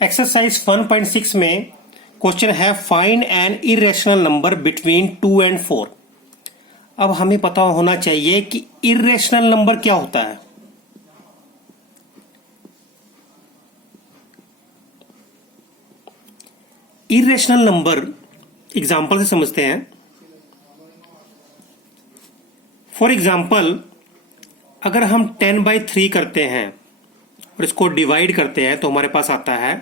Exercise 1.6 में question है find an irrational number between 2 and 4। अब हमें पता होना चाहिए कि इरेशनल नंबर क्या होता है। इरेशनल नंबर एग्जाम्पल से समझते हैं। फॉर एग्जाम्पल, अगर हम 10/3 करते हैं और इसको डिवाइड करते हैं तो हमारे पास आता है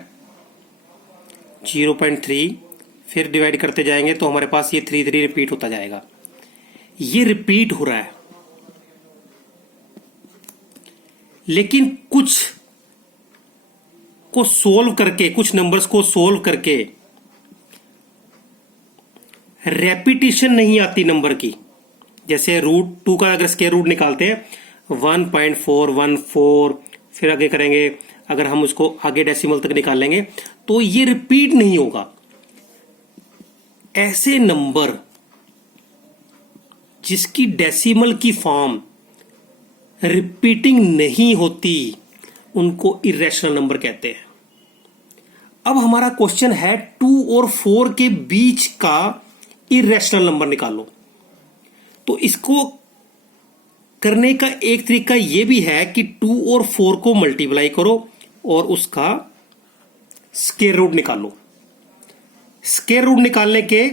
0.3, फिर डिवाइड करते जाएंगे तो हमारे पास ये 3 रिपीट होता जाएगा। ये रिपीट हो रहा है, लेकिन कुछ को सोल्व करके, कुछ नंबर्स को सोल्व करके रेपिटेशन नहीं आती नंबर की। जैसे √2 का अगर स्क्वायर रूट निकालते हैं 1.414, फिर आगे करेंगे, अगर हम उसको आगे डेसिमल तक निकालेंगे तो ये रिपीट नहीं होगा। ऐसे नंबर जिसकी डेसिमल की फॉर्म रिपीटिंग नहीं होती उनको इरेशनल नंबर कहते हैं। अब हमारा क्वेश्चन है 2 और 4 के बीच का इरेशनल नंबर निकालो। तो इसको करने का एक तरीका यह भी है कि 2 और 4 को मल्टीप्लाई करो और उसका स्क्वायर रूट निकालो। स्क्वायर रूट निकालने के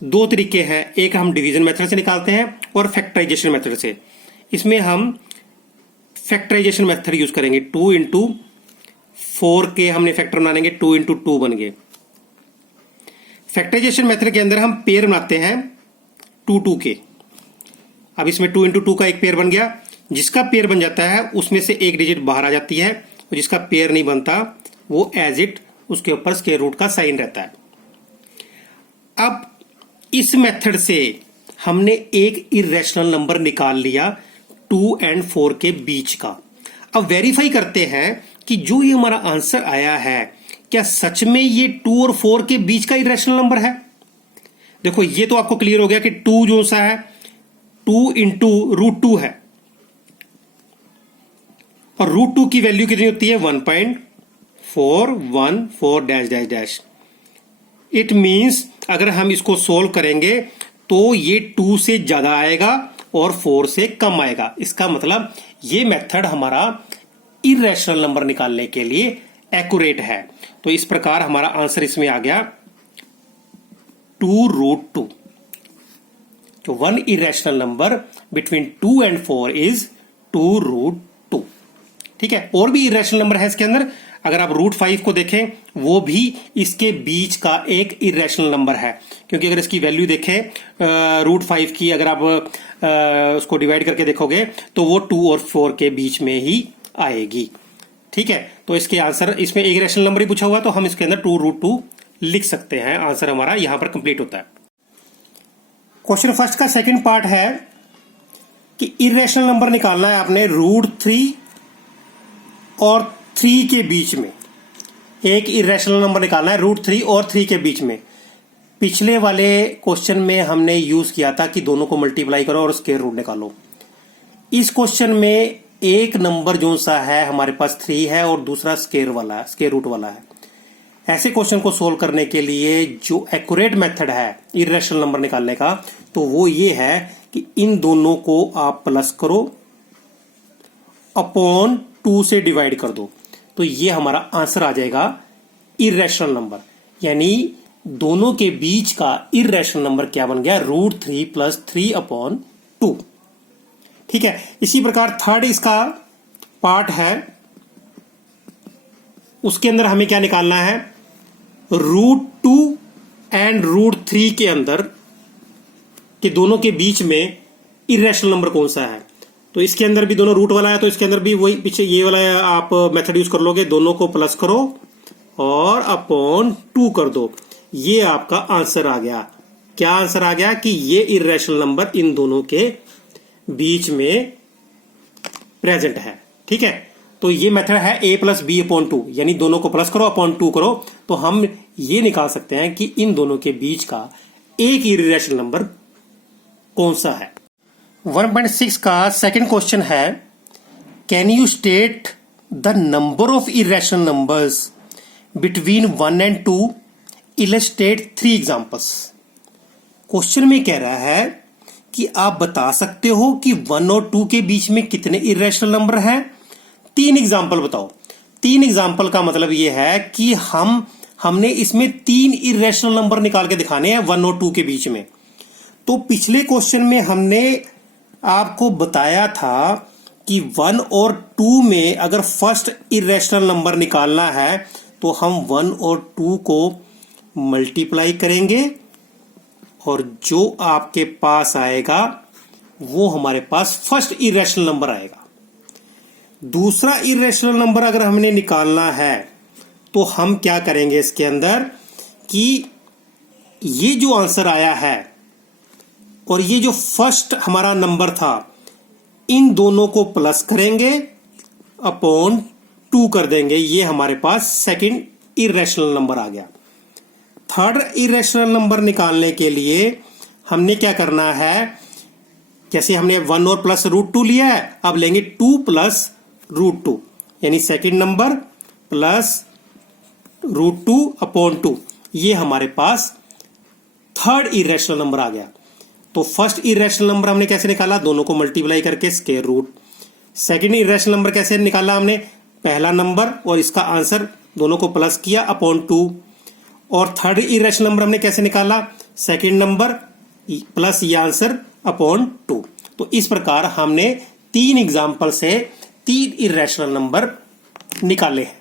दो तरीके हैं, एक हम डिवीजन मेथड से निकालते हैं और फैक्टराइजेशन मेथड से। इसमें हम फैक्टराइजेशन मेथड यूज करेंगे। 2 इंटू 4 के हमने फैक्टर बनाएंगे, 2 इंटू 2 बन गए। फैक्टराइजेशन मेथड के अंदर हम पेयर बनाते हैं 2 के। अब इसमें 2 इंटू 2 का एक पेयर बन गया। जिसका पेयर बन जाता है उसमें से एक डिजिट बाहर आ जाती है, और जिसका पेयर नहीं बनता वो एज इट उसके ऊपर स्क्वायर रूट का साइन रहता है। अब इस मेथड से हमने एक इरेशनल नंबर निकाल लिया 2 एंड 4 के बीच का। अब वेरीफाई करते हैं कि जो ये हमारा आंसर आया है क्या सच में ये 2 और 4 के बीच का इरेशनल नंबर है। देखो ये तो आपको क्लियर हो गया कि 2 जो सा है 2 इंटू √2 है, और √2 की वैल्यू कितनी होती है 1.414 dash dash dash. It means अगर हम इसको सोल्व करेंगे तो ये 2 से ज्यादा आएगा और 4 से कम आएगा। इसका मतलब ये मेथड हमारा इरेशनल नंबर निकालने के लिए एक्यूरेट है। तो इस प्रकार हमारा आंसर इसमें आ गया 2√2। तो one irrational number between 2 and 4 is 2√2। ठीक है, और भी इरेशनल नंबर है इसके अंदर। अगर आप √5 को देखें वो भी इसके बीच का एक इरेशनल नंबर है, क्योंकि अगर इसकी वैल्यू देखें √5 की, अगर आप उसको डिवाइड करके देखोगे तो वो 2 और 4 के बीच में ही आएगी। ठीक है, तो इसके आंसर, इसमें एक इरेशनल नंबर ही पूछा हुआ तो हम इसके अंदर 2√2 लिख सकते हैं। आंसर हमारा यहां पर कंप्लीट होता है। क्वेश्चन फर्स्ट का सेकंड पार्ट है कि इरेशनल नंबर निकालना है आपने √3 और 3 के बीच में। एक इरेशनल नंबर निकालना है √3 और 3 के बीच में। पिछले वाले क्वेश्चन में हमने यूज किया था कि दोनों को मल्टीप्लाई करो और स्क्वायर रूट निकालो। इस क्वेश्चन में एक नंबर जो सा है हमारे पास 3 है और दूसरा स्क्वायर रूट वाला है। ऐसे क्वेश्चन को सोल्व करने के लिए जो एक्यूरेट मेथड है इरेशनल नंबर निकालने का, तो वो ये है कि इन दोनों को आप प्लस करो अपॉन 2 से डिवाइड कर दो, तो ये हमारा आंसर आ जाएगा इरेशनल नंबर। यानी दोनों के बीच का इरेशनल नंबर क्या बन गया, √3 + 3/2। ठीक है, इसी प्रकार थर्ड इसका पार्ट है, उसके अंदर हमें क्या निकालना है, √2 एंड √3 के अंदर के दोनों के बीच में इरेशनल नंबर कौन सा है। तो इसके अंदर भी दोनों रूट वाला है, तो इसके अंदर भी वही पीछे ये वाला आप मेथड यूज कर लोगे, दोनों को प्लस करो और अपॉन 2 कर दो। ये आपका आंसर आ गया। क्या आंसर आ गया कि ये इरेशनल नंबर इन दोनों के बीच में प्रेजेंट है। ठीक है, तो ये मेथड है a + b/2, यानी दोनों को प्लस करो अपॉन 2 करो, तो हम ये निकाल सकते हैं कि इन दोनों के बीच का एक इरेशनल नंबर कौन सा है। 1.6 का सेकंड क्वेश्चन है, can you state the number of irrational numbers between 1 and 2 illustrate 3 examples. Question में कह रहा है कि आप बता सकते हो कि 1 और 2 के बीच में कितने इरेशनल नंबर हैं। 3 एग्जाम्पल बताओ। 3 एग्जाम्पल का मतलब यह है कि हमने इसमें 3 इरेशनल नंबर निकाल के दिखाने हैं 1 और 2 के बीच में। तो पिछले क्वेश्चन में हमने आपको बताया था कि 1 और 2 में अगर फर्स्ट इरेशनल नंबर निकालना है तो हम 1 और 2 को मल्टीप्लाई करेंगे और जो आपके पास आएगा वो हमारे पास फर्स्ट इरेशनल नंबर आएगा। दूसरा इरेशनल नंबर अगर हमने निकालना है तो हम क्या करेंगे इसके अंदर कि ये जो आंसर आया है और ये जो फर्स्ट हमारा नंबर था इन दोनों को प्लस करेंगे अपॉन 2 कर देंगे, ये हमारे पास सेकंड इरेशनल नंबर आ गया। थर्ड इरेशनल नंबर निकालने के लिए हमने क्या करना है, जैसे हमने 1 और प्लस √2 लिया है, अब लेंगे 2 प्लस √2 यानी सेकंड नंबर प्लस √2 अपॉन 2, ये हमारे पास थर्ड इरेशनल नंबर आ गया। तो फर्स्ट इरेशनल नंबर हमने कैसे निकाला, दोनों को मल्टीप्लाई करके square root. Second irrational number कैसे निकाला हमने, पहला नंबर और इसका आंसर दोनों को प्लस किया अपॉन 2। और थर्ड इरेशनल नंबर हमने कैसे निकाला, सेकंड नंबर प्लस ये आंसर अपॉन 2। तो इस प्रकार हमने 3 एग्जाम्पल से 3 इरेशनल नंबर निकाले हैं।